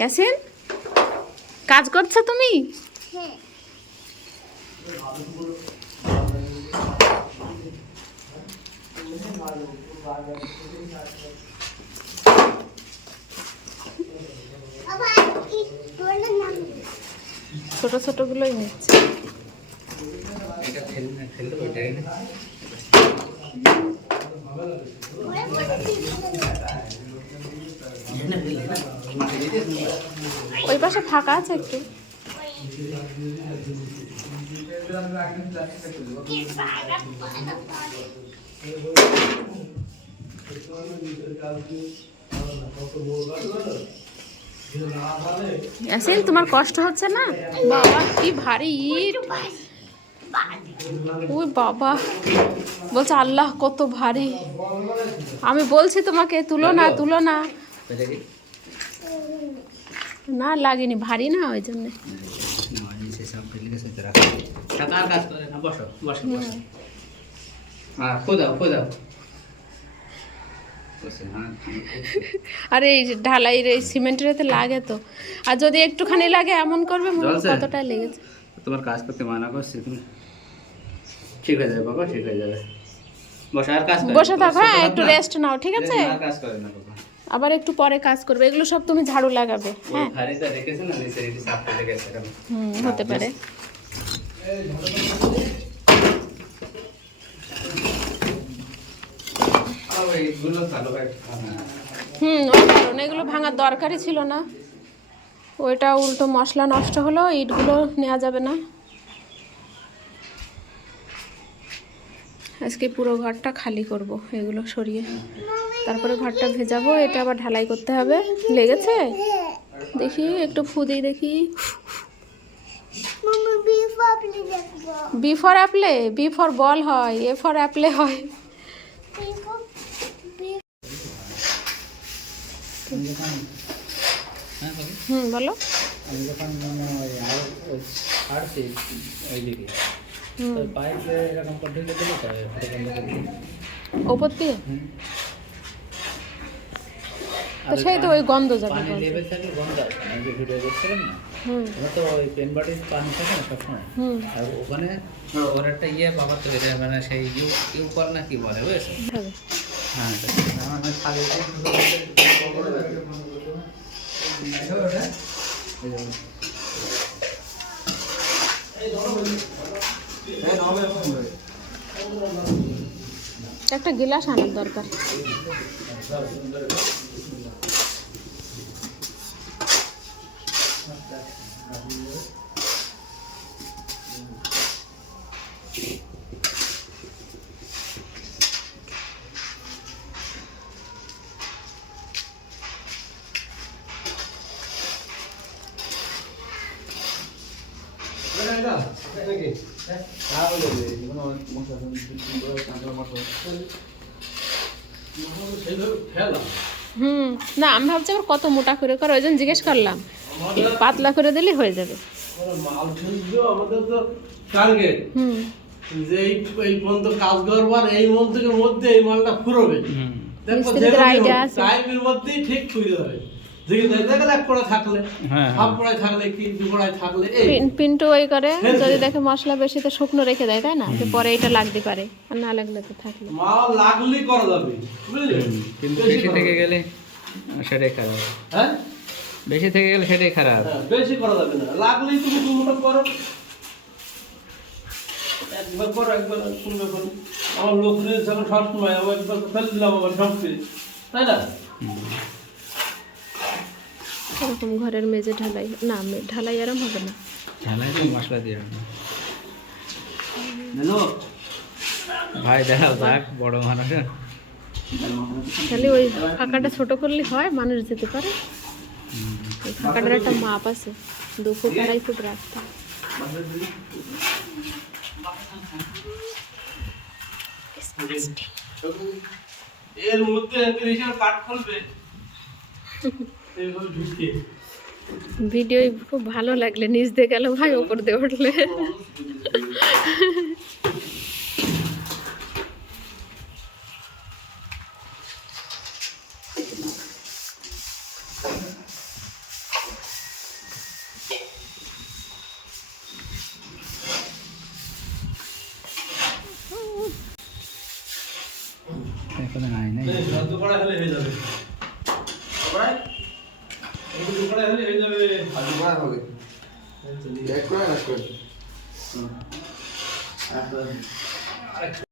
ইয়াসিন কাজ করছ তুমি? হ্যাঁ। ছোট ছোটগুলোই নিচ্ছে। ওই পাশে ফাঁকা আছে একটু। তোমার কষ্ট হচ্ছে না? বাবা, কি ভারী ওই বাবা, বলছে আল্লাহ কত ভারী। আমি বলছি তোমাকে, তুলো না তুলো না? না লাগেনি ভারী না ওই জন্য। তো আর। হ্যাঁ, আরে এই ঢালাইয়ের এই সিমেন্টের এতে লাগে তো। আর যদি একটুখানি লাগে এমন করবে কতটা লেগেছে। তোমার কাজ করতে মানা করছি তুমি ঠিক হয়ে যাবে বাবা ঠিক হয়ে যাবে। বসে আর কাজ বসে থাকো হ্যাঁ একটু রেস্ট নাও ঠিক আছে? কাজ করে না আবার একটু পরে কাজ করবে। এগুলো সব তুমি ঝাড়ু লাগাবে। হ্যাঁ। হুম হতে পারে। হুম ওই কারণ এগুলো ভাঙার দরকারই ছিল না। ওইটা উল্টো মশলা নষ্ট হলো ইটগুলো নেওয়া যাবে না। আজকে পুরো ঘরটা খালি করব এগুলো সরিয়ে। তারপরে ঘরটা ভেজাবো এটা আবার ঢালাই করতে হবে। লেগেছে? দেখি একটু ফু দিই দেখি। বি ফর অ্যাপলে বি ফর বল হয় এ ফর অ্যাপলে হয় হ্যাঁ। হুম বলো আমি যখন মানে ওই আরও ওই ছাড়ছি ওইদিকে পাইপ এরকম করে ঢুকে দিলে তো এটা বন্ধ করে দিই। ওপর দিয়ে। তো সেই তো ওই গন্ধ যাবে পানি গন্ধ। লেভেল থাকলে বন্ধ আছে আমি যে ভিডিও দেখছিলাম না হুম। তো ওই পেন বাটির পানি থাকে না সবসময়। আর ওখানে ওর একটা ইয়ে বাবার তো এটা মানে সেই ইউ ইউ কল না কি বলে বুঝেছ? হ্যাঁ। তো আমাদের খালি একটা গিলাস আনার দরকার। হুম না আমি ভাবছি আবার কত মোটা করে করো ওই জন্য জিজ্ঞেস করলাম। পাতলা করে দিলেই হয়ে যাবে। আমাদের তো টার্গেট হুম। যে এই এই পর্যন্ত কাজ করবার এই মন্ত্রের মধ্যে এই মালটা ফুরবে আছে। টাইমের মধ্যেই ঠিক ফুরে যাবে এক থাকলে হ্যাঁ, হাফ পড়ায় থাকলে কি দু পড়ায় থাকলে পিন্টু ওই করে হ্যাঁ, যদি। দেখে মশলা বেশি তো শুকনো রেখে দেয় তাই না? যে পরে এটা লাগতে পারে আর না লাগলে তো থাকল। মাল লাগলেই করা যাবে বুঝলে? কিন্তু বেশি বেশি থেকে গেলে সেটাই খারাপ। হ্যাঁ? বেশি থেকে গেলে সেটাই খারাপ। বেশি করা যাবে না। লাগলেই তুমি দুটো করো। একবার করো একবার শুনবে করো। আমার লোক রয়েছে যখন সবসময় আমার একবার ফেলে দিলাম আমার সব কিছু। তাই না? এরকম ঘরের মেজে ঢালাই না মে- ঢালাই আরাম হবে না। ঢালাই তো মশলা দিয়ে হ্যালো? ভাই দেখ বড় মানুষ। খালি ওই ফাঁকাটা ছোট করলে হয় মানুষ যেতে পারে। ওই ফাঁকাটার একটা মাপ আছে দু ফুট আড়াই ফুট রাস্তা। এর মধ্যে কাঠ খুলবে ভিডিও খুব ভালো লাগলে নিচ দিয়ে গেল ভাই ওপর দিয়ে উঠলে এখন আয় না হলে হয়ে যাবে আর এক এক হুম।